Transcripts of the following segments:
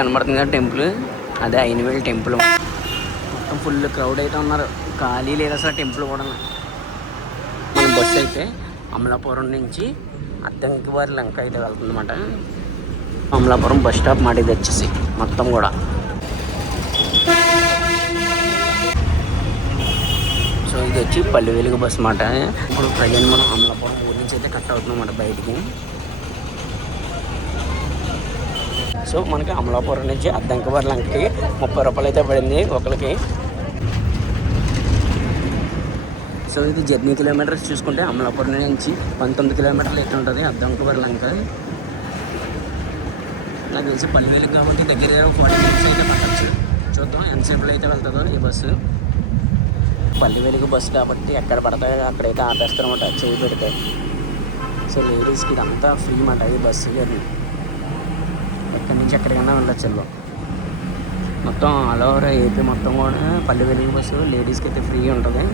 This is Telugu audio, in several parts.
కనబడుతుంది కదా టెంపుల్, అదే ఐనవేల్ టెంపుల్. మొత్తం ఫుల్ క్రౌడ్ అయితే ఉన్నారు, ఖాళీ లేదు అసలు టెంపుల్ కూడా. మన బస్సు అయితే అమలాపురం నుంచి అద్దంకివారి లంక అయితే వెళ్తుంది అన్నమాట. అమలాపురం బస్ స్టాప్ మాట ఇది వచ్చేసి మొత్తం కూడా. సో ఇది వచ్చి పల్లె వెలుగు బస్ మాట. ఇప్పుడు ప్రజెంట్ మనం అమలాపురం ఊరి నుంచి అయితే కట్ అవుతున్నాం అన్నమాట బయటికి. సో మనకి అమలాపురం నుంచి అద్దంకివారి లంకకి 30 రూపాయలు అయితే పడింది ఒకరికి. సో ఇది జర్నీ కిలోమీటర్స్ చూసుకుంటే అమలాపురం నుంచి 19 కిలోమీటర్లు అయితే ఉంటుంది అద్దంకివారి లంక. నాకు తెలిసి పల్లె వెలుగు కాబట్టి దగ్గర 40 మినిట్స్ అయితే పట్టచ్చు. చూద్దాం ఎంతసేపులో అయితే వెళ్తుందో ఈ బస్సు. పల్లె వెలుగు బస్సు కాబట్టి ఎక్కడ పడతాయో అక్కడైతే ఆపేస్తారన్నమాట చేయి పెడితే. సో లేడీస్కి ఇదంతా ఫ్రీ అన్నమాట ఈ బస్సు జర్నీ. ఎక్కడి నుంచి ఎక్కడికైనా వెళ్ళొచ్చు. మొత్తం ఆల్ ఓవర్ ఏపీ మొత్తం కూడా పల్లె వెలుగు బస్సు లేడీస్కి అయితే ఫ్రీ ఉంటుంది.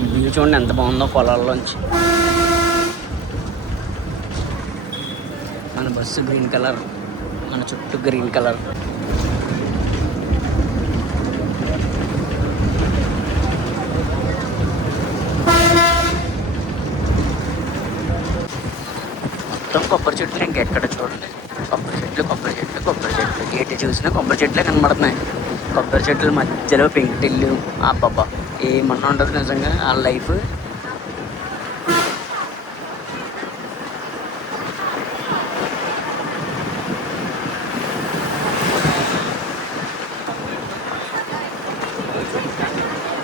ఈ వ్యూ చూడండి ఎంత బాగుందో పొలాల్లోంచి. మన బస్సు గ్రీన్ కలర్, మన చుట్టూ గ్రీన్ కలర్. మొత్తం కొబ్బరి చెట్లు, ఇంకెక్కడ చూడండి కొబ్బరి చెట్లు కొబ్బరి చెట్లు కొబ్బరి చెట్లు. ఎటు చూసినా కొబ్బరి చెట్లే కనబడుతున్నాయి. కొబ్బరి చెట్ల మధ్యలో పెంకుటిల్లు. అబ్బబ్బా ఏమన్నా ఉంటుంది నిజంగా ఆ లైఫ్.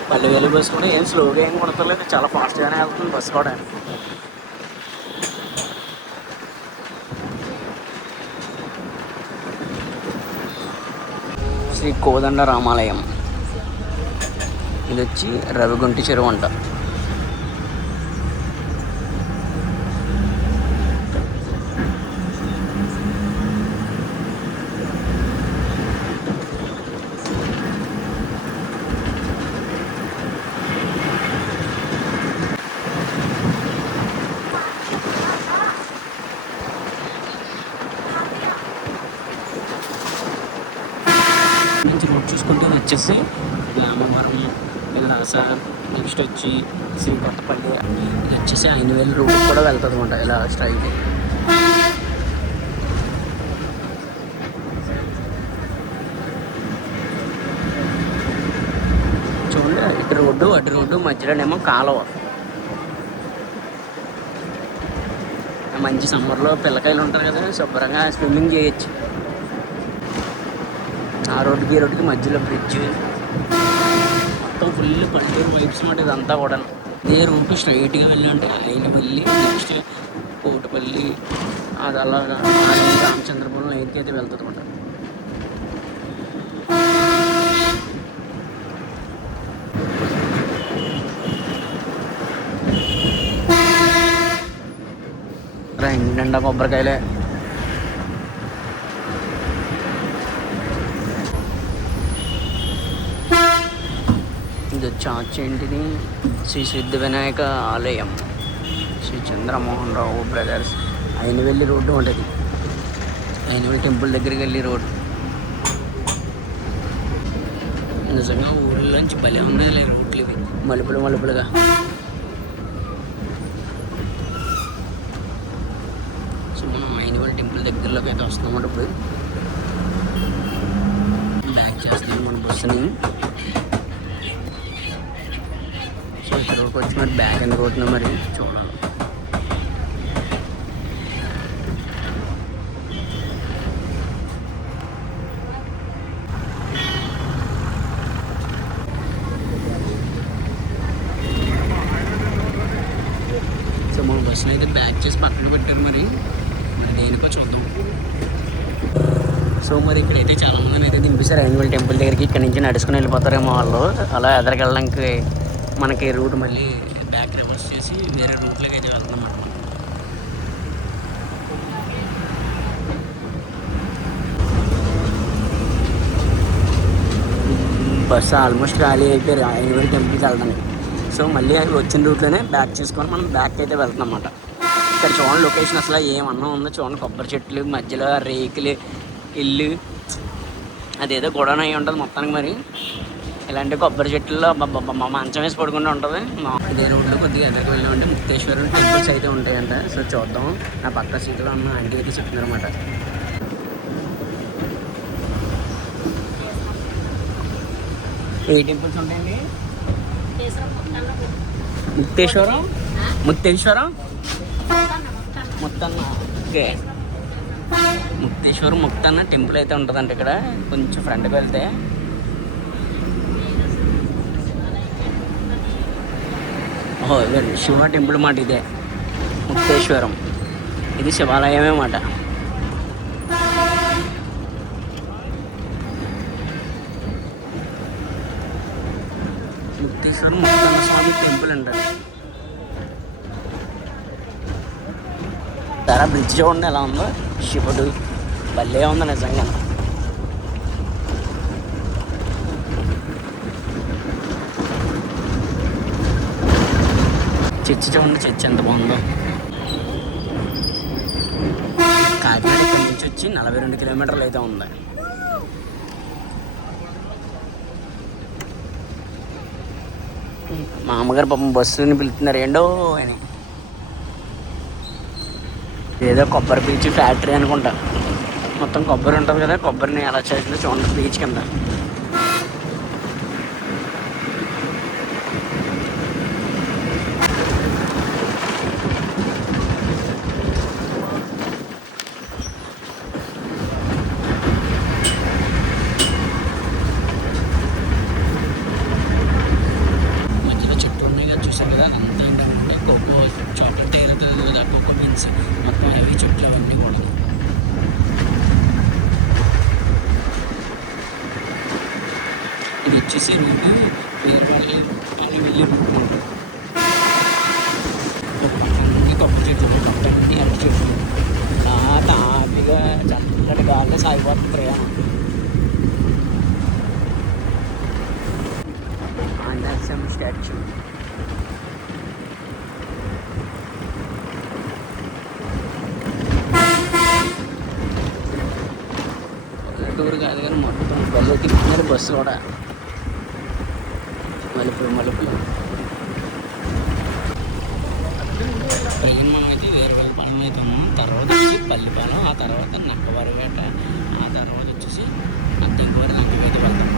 పల్లె వెలుగు బస్సు కూడా ఏం స్లోగా ఏం కొడతలేదు, చాలా ఫాస్ట్గానే వెళ్తుంది బస్సు కూడా. శ్రీ కోదండ రామాలయం. ఇది వచ్చి రవిగుంటి చెరువు అంట. నుంచి రోడ్ చూసుకుంటే వచ్చేసి రామవరం, విలాస, నెక్స్ట్ వచ్చి శ్రీకొత్తపల్లి, ఇది వచ్చేసి ఐనవేల్ రోడ్ కూడా వెళ్తుంది అనమాట ఇలా స్ట్రైట్. చూడండి ఇటు రోడ్డు అటు రోడ్డు మధ్యలోనేమో కాలువ. మంచి సమ్మర్లో పిల్లకాయలు ఉంటారు కదా, శుభ్రంగా స్విమ్మింగ్ చేయొచ్చు. ఆ రోడ్డుకి ఈ రోడ్డుకి మధ్యలో బ్రిడ్జ్. మొత్తం ఫుల్ పల్లెటూరు వైబ్స్ మాట ఇదంతా కూడా. ఇదే రూట్ స్ట్రైట్గా వెళ్ళి ఐనవల్లి, నెక్స్ట్ కోటపల్లి, అది అలాగా రామచంద్రపురం లైన్కి అయితే వెళ్తుంది అనమాట. నిండా కొబ్బరికాయలే. ఇది వచ్చి ఏంటిది, శ్రీ సిద్ధ వినాయక ఆలయం, శ్రీ చంద్రమోహన్ రావు బ్రదర్స్. ఐనవెల్లి రోడ్డు ఉంటుంది, ఐనవెల్లి టెంపుల్ దగ్గరికి వెళ్ళి రోడ్డు. నిజంగా ఊళ్ళోంచి భలే ఉండేది లేదు రోడ్లు ఇవి, మలుపులు మలుపులుగా. సో మనం ఐనవెల్లి టెంపుల్ దగ్గరలోకి అయితే వస్తున్నాం. ఇప్పుడు బ్యాక్ చేస్తున్నాం మన బస్సుని. సో ఇక్కడికి వచ్చి మరి బ్యాక్ ఎందుకు కొట్టినా మరి చూడాలి. సో మన బస్సుని అయితే బ్యాక్ చేసి పక్కన పెట్టారు, మరి దేనికో చూద్దాం. సో మరి ఇక్కడైతే చాలామందిని అయితే దింపేశారు ఐనవెల్లి టెంపుల్ దగ్గరికి. ఇక్కడ నుంచి నడుచుకుని వెళ్ళిపోతారేమో వాళ్ళు. అలా ఎదరికెళ్ళడానికి మనకి రూట్ మళ్ళీ బ్యాక్ రివర్స్ చేసి వేరే రూట్లోకి అయితే వెళ్తాం అన్నమాట. బస్సు ఆల్మోస్ట్ ఖాళీ అయిపోయారు ఐనవెల్లి టెంపుల్కి వెళ్ళడానికి. సో మళ్ళీ వచ్చిన రూట్లోనే బ్యాక్ చేసుకొని మనం బ్యాక్ అయితే వెళ్తాం అన్నమాట. ఇక్కడ చూడండి లొకేషన్ అసలు ఏమన్నా ఉందో చూడండి. కొబ్బరి చెట్లు మధ్యలో రేకులు ఇల్లు, అదేదో గొడవ అయి ఉంటుంది మొత్తానికి. మరి ఇలాంటి కొబ్బరి చెట్లలో మంచం వేసి పడుకుంటూ ఉంటుంది. ఇదే రోడ్లో కొద్దిగా ఎదురుకు వెళ్ళి ఉంటే ముక్తేశ్వరం టెంపుల్స్ అయితే ఉంటాయంట. సో చూద్దాం. నా పక్క సీట్లో ఉన్న ఆంటీ అయితే చెప్తున్నారన్నమాట. ఏ టెంపుల్స్ ఉంటాయండి? ముక్తేశ్వరం, ముక్తేశ్వరం, ముత్తన్న. ఓకే, ముక్తేశ్వరం ముక్తన్న టెంపుల్ అయితే ఉంటుందంట ఇక్కడ. కొంచెం ఫ్రంట్కి వెళ్తే ఇదే శివ టెంపుల్ మాట. ఇదే ముక్తేశ్వరం, ఇది శివాలయమే మాట. ముక్తేశ్వరం ముక్తన్న స్వామి టెంపుల్ అంటారు. ధర బ్రిడ్జ్ చూడండి ఎలా ఉందో. శివుడు భలే ఉంది నిజంగా. చర్చి చూడండి, చర్చి ఎంత బాగుందో. కాకినాడ ఇక్కడి నుంచి వచ్చి 42 కిలోమీటర్లు అయితే ఉంది. మా అమ్మగారు పాపం బస్సుని పిలుస్తున్నారు ఏంటో అని. ఏదో కొబ్బరి పీచు ఫ్యాక్టరీ అనుకుంటా. మొత్తం కొబ్బరి ఉంటుంది కదా, కొబ్బరిని ఎలా చేసిందో చూడండి బీచ్ కింద. మధ్యలో చెట్టు ఉన్నాయి కదా, చూసారు కదా, అంతా ఏంటంటే కోకో చాక్లెట్ ఏదైతుంది కదా, కోకో బీన్స్ మొత్తం అవి చెట్లు అవన్నీ కూడా. ఇది వచ్చేసి రూటు వేరే వాళ్ళు వెళ్ళి రూట్. పక్కన కొబ్బరి చెట్లు ఉన్నాయి, కొబ్బరి అరటి చెట్లు. తాపిగా చల్లటి గాలిలో సాగిపోతుంది ప్రయాణం. ఆంజనేయ స్టాచ్యూ. టూర్ కాదు కానీ మొత్తం బస్సు తిప్పుతున్నారు. బస్సు కూడా మలుపులు మలుపులు. ట్రైన్ మనం అయితే వేరువేలపాలెం అయితే ఉన్నాం. తర్వాత వచ్చి పల్లిపాలెం, ఆ తర్వాత నక్కవారిపేట, ఆ తర్వాత వచ్చేసి అద్దెంకువారి లంకవేట వెళ్తాం.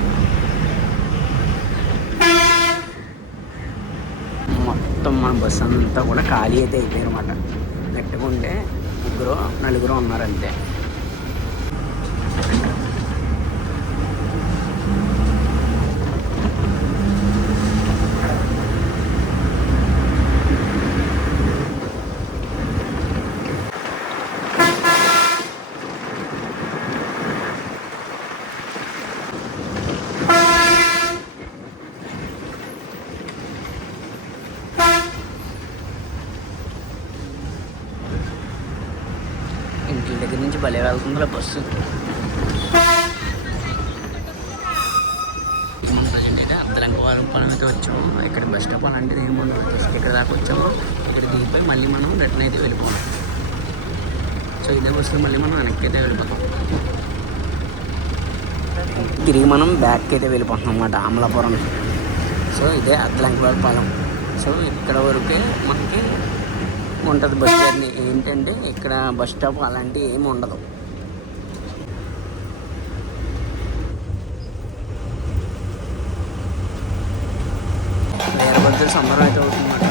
మొత్తం మన బస్సు అంతా కూడా ఖాళీ అయితే అయిపోయాయి అనమాట. పెట్టుకుంటే 3-4 ఉన్నారు అంతే. ఇంటి దగ్గర నుంచి భలే వెళ్తుందిలే బస్సు. మనం ప్రజెంట్ అయితే అద్దలంకవారిపాలెం అయితే వచ్చాము. ఇక్కడ బస్ స్టాప్ అలాంటిది ఏమి ఉండదు. జస్ట్ ఇక్కడ దాకా వచ్చాము. ఇక్కడ దిగిపోయి మళ్ళీ మనం రిటర్న్ అయితే వెళ్ళిపోవాలి. సో ఇదే బస్సులో మళ్ళీ మనం వెనక్కి అయితే వెళ్ళిపోతాం. తిరిగి మనం బ్యాక్ అయితే వెళ్ళిపోతున్నాం అన్నమాట అమలాపురం. సో ఇదే అద్దలంకవారిపాలెం. సో ఇక్కడ వరకే మనకి ఉంటుంది బస్ జర్నీ. ఏంటంటే ఇక్కడ బస్ స్టాప్ అలాంటివి ఏమి ఉండదు. వేరే బస్సులు సంబరం అయితే అవుతుందన్నమాట.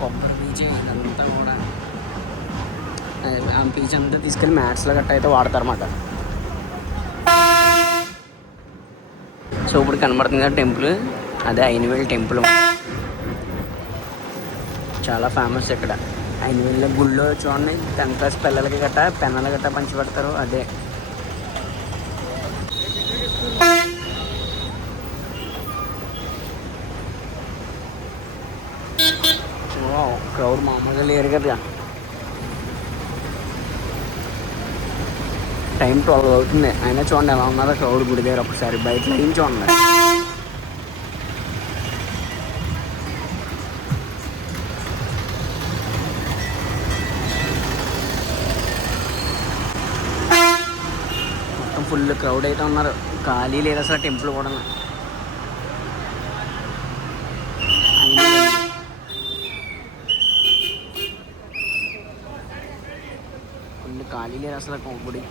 కొబ్బరి బీచ్ ఇదంతా కూడా ఆ బీచ్ అంతా తీసుకెళ్ళి మ్యాట్స్లో గట్ట అయితే వాడతారన్నమాట. సో ఇప్పుడు కనబడుతుంది కదా టెంపుల్, అదే ఐనవేల్ టెంపుల్. చాలా ఫేమస్ ఇక్కడ. ఐనవేల్ గుళ్ళో చూడండి 10th క్లాస్ పిల్లలకి గట్ట పెన్నులు గట్ట పంచి పెడతారు. అదే క్రౌడ్ మామూలుగా లేరు కదా. టైం 12 అవుతుంది అయినా చూడండి ఎలా ఉన్నారో క్రౌడ్ గుడి దగ్గర. ఒకసారి బయట లైన్ చూడండి. మొత్తం ఫుల్ క్రౌడ్ అయితే ఉన్నారు. ఖాళీ లేదు అసలు టెంపుల్ కూడా. ఫుల్ ఖాళీ లేదు అసలు గుడి.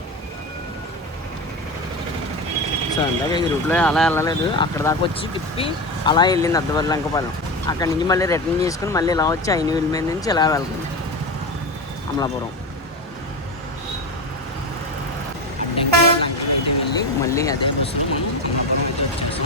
సో అందాక ఈ రూట్లో అలా వెళ్ళలేదు, అక్కడ దాకా వచ్చి తిప్పి అలా వెళ్ళింది అద్దవల్లంకపాలెం. అక్కడ నుంచి మళ్ళీ రిటర్న్ చేసుకుని మళ్ళీ ఇలా వచ్చి ఐనవీల్ మీద నుంచి ఇలా వెళ్తుంది అమలాపురం. అడ్డంకి లంకలు అయితే వెళ్ళి మళ్ళీ అదే బస్సులో మనం అమలాపురం అయితే వచ్చేసి